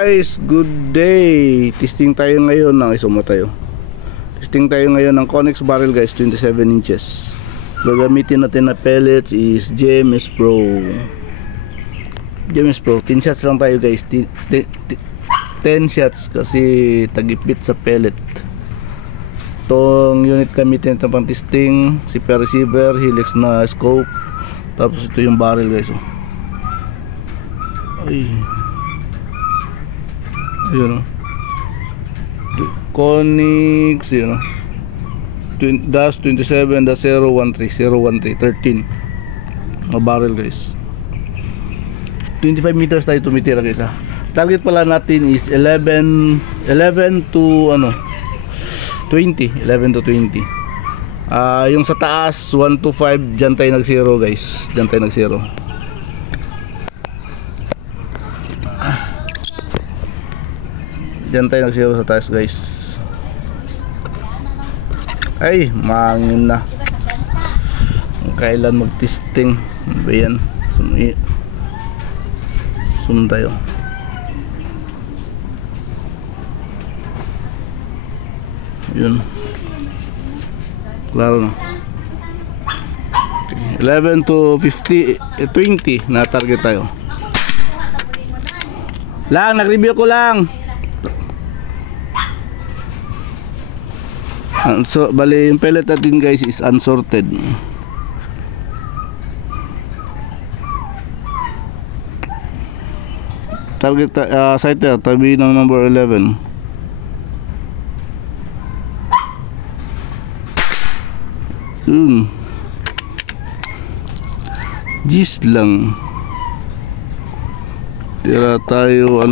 Guys, good day. Testing tayo ngayon ng Testing tayo ngayon ng Conex barrel guys, 27 inches. Gagamitin natin na pellets is GMS Pro. 10 shots lang tayo guys. 10 shots kasi tagipit sa pellet. Itong unit gamitin natin pang testing, CPR receiver, helix na scope. Tapos ito yung barrel guys. Ayun, Conex, yun, dash 27-013 barrel guys. 25 meters tayo tumitira guys ha. Target pala natin is 11 to 20. Yung sa taas 1 to 5, dyan tayo nag zero guys, dyan tayo nag zero. Diyan tayo nag-zero sa taas guys. Ay, mangin na. Kailan mag-testing? Ano ba yan? Zoom tayo. Yun. Klaro na. Okay. 11 to 50, 20 na target tayo. Lang, nag-review ko lang. So, bali yung pellet natin guys is unsorted. Target sighter, tabi ng number 11. Gis lang. Tira tayo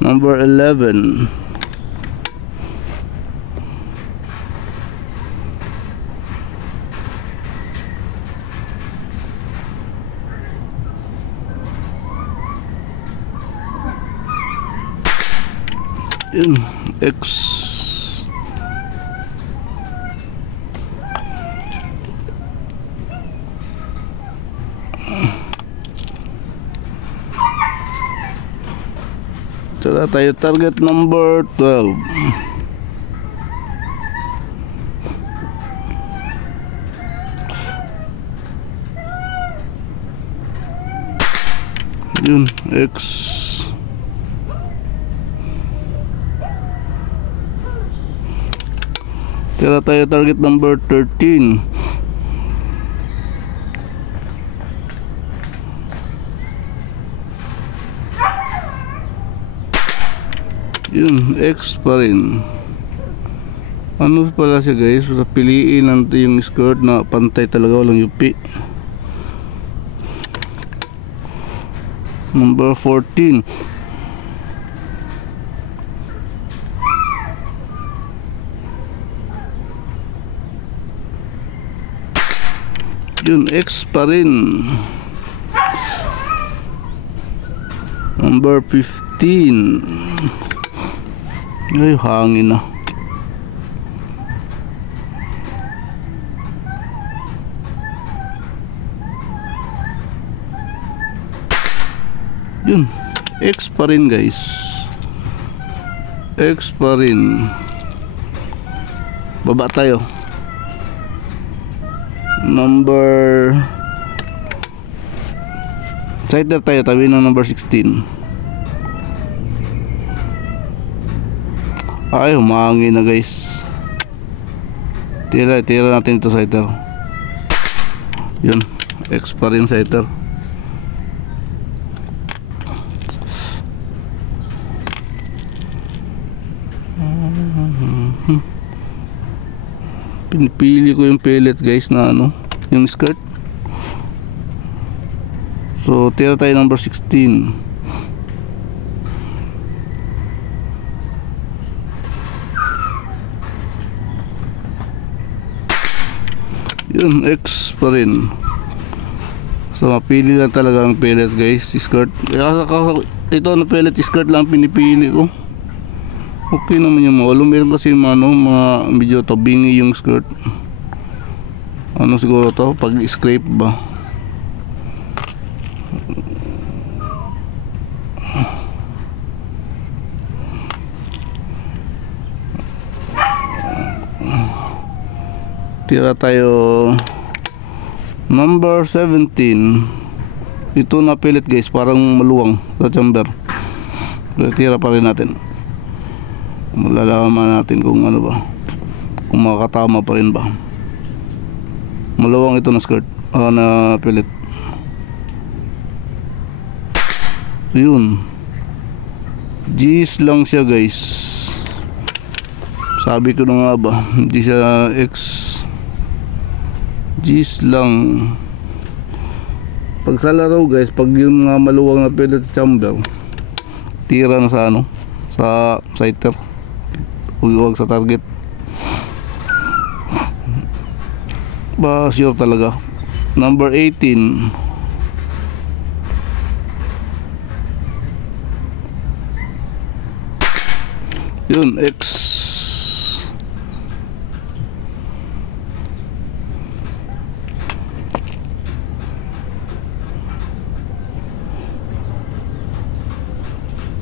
number 11. Yun, X. Tara tayo target number 12. Yun, X. Tira tayo target number 13. Yun, X pa rin. Ano pala siya guys? Piliin natin yung skirt na pantay talaga, walang yupi. Number 14. Yun, X pa rin. Number 15. Ay, hangin na. Yun, X pa rin guys. X pa rin. Baba tayo. Number sighter tayo, tabi ng number 16. Ay, humangin na guys. Tira natin ito sighter. Yun, X pa rin sighter. Pinipili ko yung pellet guys na yung skirt. So tira tayo number 16. Yun, X pa rin. So mapili lang talaga ang pellet guys, skirt. Ito pellet skirt lang pinipili ko. Okay naman yung mga meron kasi mga medyo tabingi yung skirt. Siguro to pag scrape ba. Tira tayo number 17. Ito na pellet guys, parang maluwang sa chamber. Pero tira pa rin natin. Malalaman natin kung ano ba, kung makakatama pa rin ba. Maluwang ito na skirt, na pellet. Yun, G's lang siya guys. Sabi ko na nga ba, hindi siya X. G's lang. Pag sa laro guys, pag yung mga maluwang na pellet sa chamber, tira na sa ano, sa sighter, huwag sa target. Ba sure talaga. Number 18. Yun, X.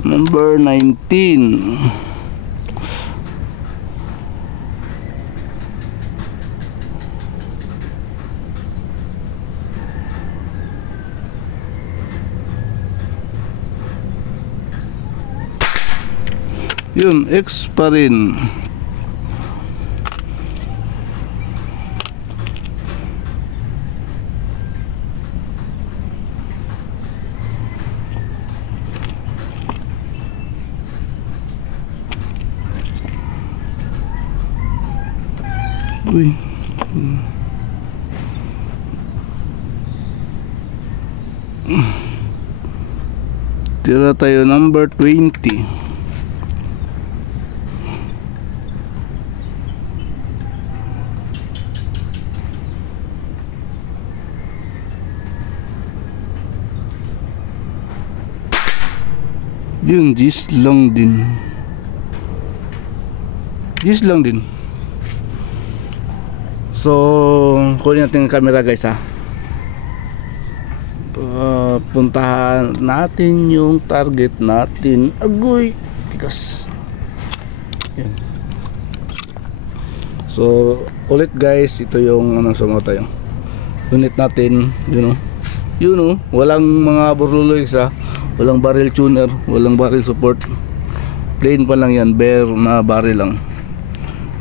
Number 19. Yun, X pa rin. Uy. Tira tayo number 20. Yun, G's lang din. G's lang din. So, kunin natin yung camera guys ha. Puntahan natin yung target natin. Agoy, tigas. Yan. So, ulit guys, ito yung anong sumo tayo. Unit natin, yun o. Walang mga burluloy sa, walang barrel tuner, walang barrel support. Plain pa lang yan, bare na barrel lang.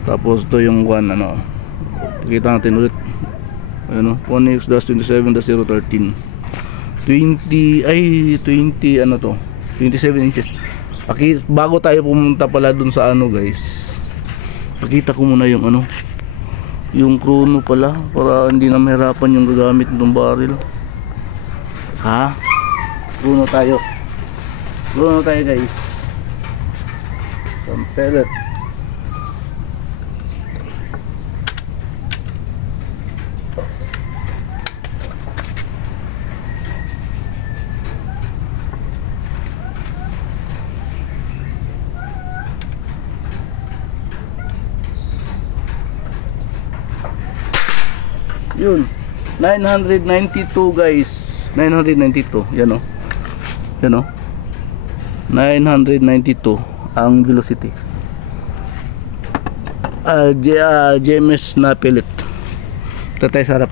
Tapos ito yung one, ano. Pakita natin ulit. Ayun o, 1X-27-013. 20 ano to, 27 inches. Bago tayo pumunta pala dun sa ano guys, pakita ko muna yung ano, yung chrono pala, para hindi na mahirapan yung gagamit ng barrel. Chrono tayo guys. Some pellet. Yun, 992 guys. 992, yan o. Yan o, 992 ang velocity. GMS na pellet. Ito tayo sa harap.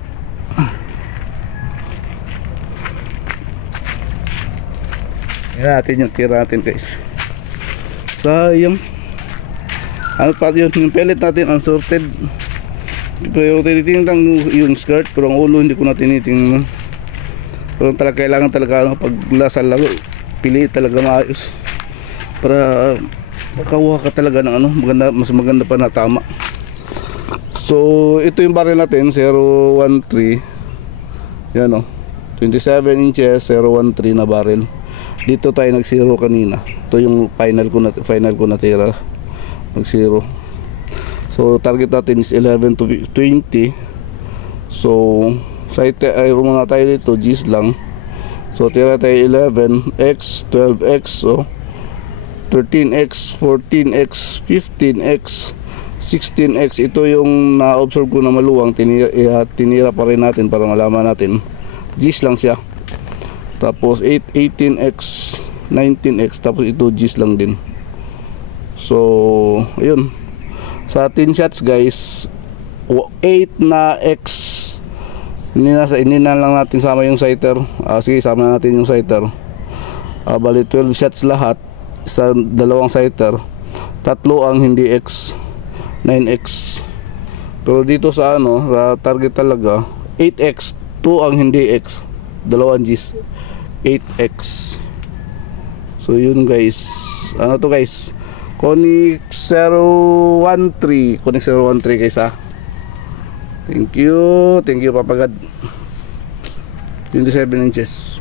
Yan natin yung tira natin guys. Sayang. Ano pa yun, yung pellet natin unsorted. Pero tinitingnan yung skirt, pero ang ulo hindi ko na tinitingnan. Pero talaga kailangan talaga pag lasa laro, pili talaga maayos para makakuha ka talaga ng ano, maganda, mas maganda pa na tama. So ito yung barrel natin, 013. Yan o, 27 inches, 013 na barrel. Dito tayo nag 0 kanina. Ito yung final ko na tira, nag 0. So target natin is 11 to 20. So site ay muna tayo dito, G's lang. So tira tayo 11x, 12x, so 13x, 14x, 15x, 16x. Ito yung na-observe ko na maluwang, tinira pa rin natin para malaman natin. G's lang siya. Tapos 18x, 19x, tapos ito G's lang din. So ayun, sa 10 shots guys, 8 na X. Hindi na lang natin sama yung sighter. Sige, sama natin yung sighter. Bali 12 shots lahat sa dalawang sighter. 3 ang hindi X, 9X. Pero dito sa sa target talaga 8X, 2 ang hindi X, 2 Gs, 8X. So yun guys. Ano to guys? Konik 013, Konik 013 guys ha. Thank you Papagad. 27 inches.